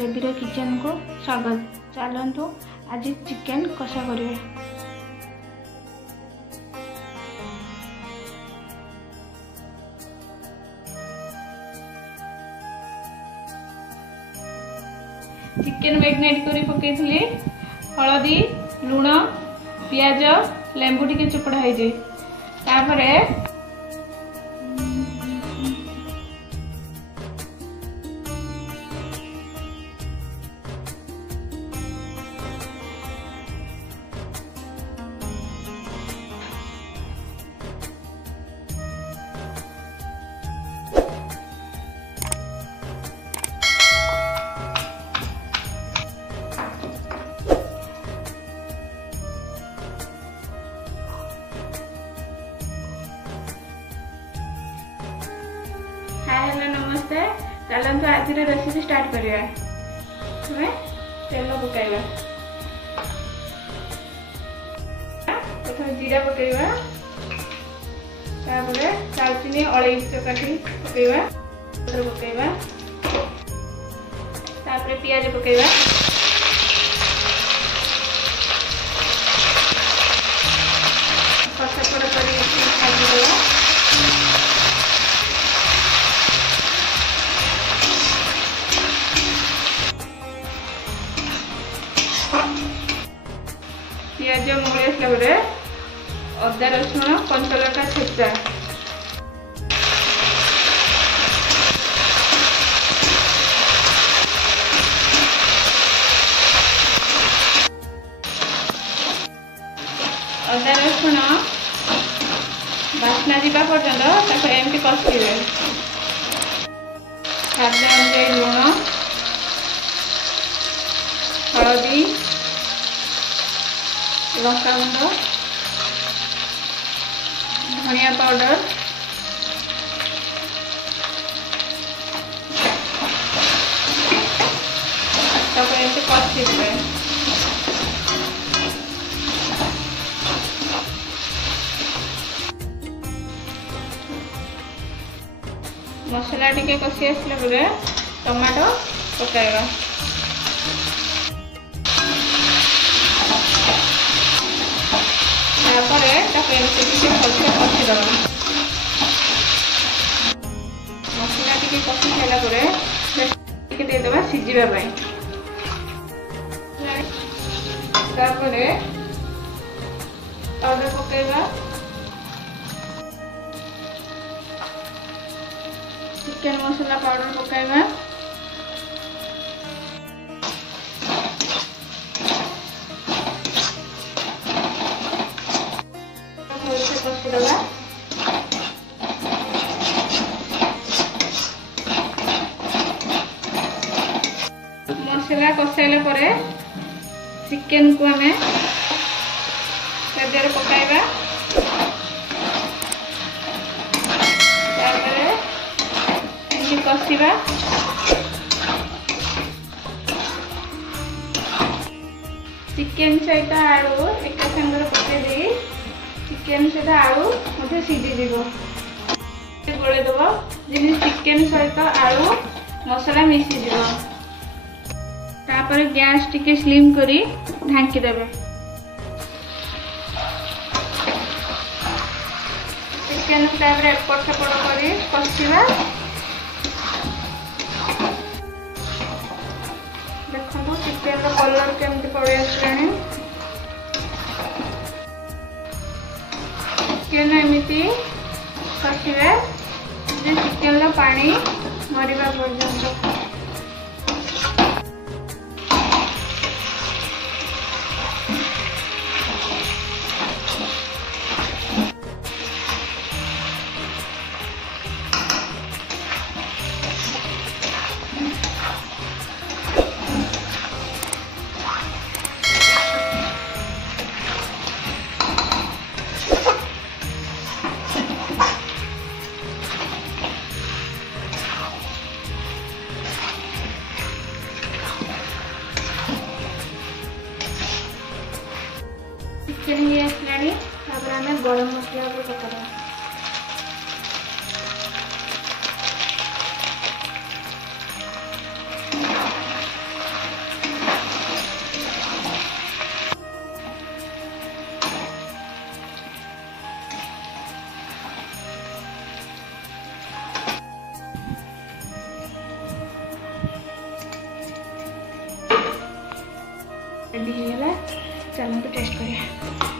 देवीर kitchen को स्वागत। चलतु आज चिकेन कषा करिए। चिकेन मैरिनेट करी पकेइथिली हलदी लुण पियाज लेंबू टिके चोपड़ा है जे तापरे हाय हेलो नमस्ते। चलतु आज रेसिपी स्टार्ट करिया। तेल पकाइबा प्रथम जीरा पकाइबा तापरे दालचीनी अलैची चकाटी पकाइबा पकाइबा तापरे पियाज पकाइबा पचपड़ करी खाइबा पियाज मोड़ी आसला अदा रसुण कंचा लंका छेचा अदा रसुण बास्ना जावा पर्यंत एमती कषिबे। स्वाद अनुसार लुण हलदी लंका गुंड धनिया पाउडर कषिबे। मसला टिके कषि आसला बेले टमाटो पकाइबा कषिद मसला टी कषि सारा देदेबा सीझापी पाउडर पकाइबा चिकेन मसला पाउडर पकाइबा कषिदबा मसला कषाइला परे चिकेन को आमे तेल पकाइबा तापरे एमती कषिबा चिकेन सहित आलू एक संगे पकई दे चिकेन सहित आलू मध्य सीझीज गोले दब जमी चिकेन सहित आलू मसला मिसीज तापर गैस टिके स्लिम करी ढांकी देबे। चिकेन तापर एपट सेपट करी कषिबा देखो चिकेन कलर केमती पड़े आसलानी चिकेन एमती कषिबे चिकेन पानी मरिबा पर्यंत। चिकेन ही आसलानी तापर आमे गरम मसला पकाइबा रेडी हो गला चलते टेस्ट करिया।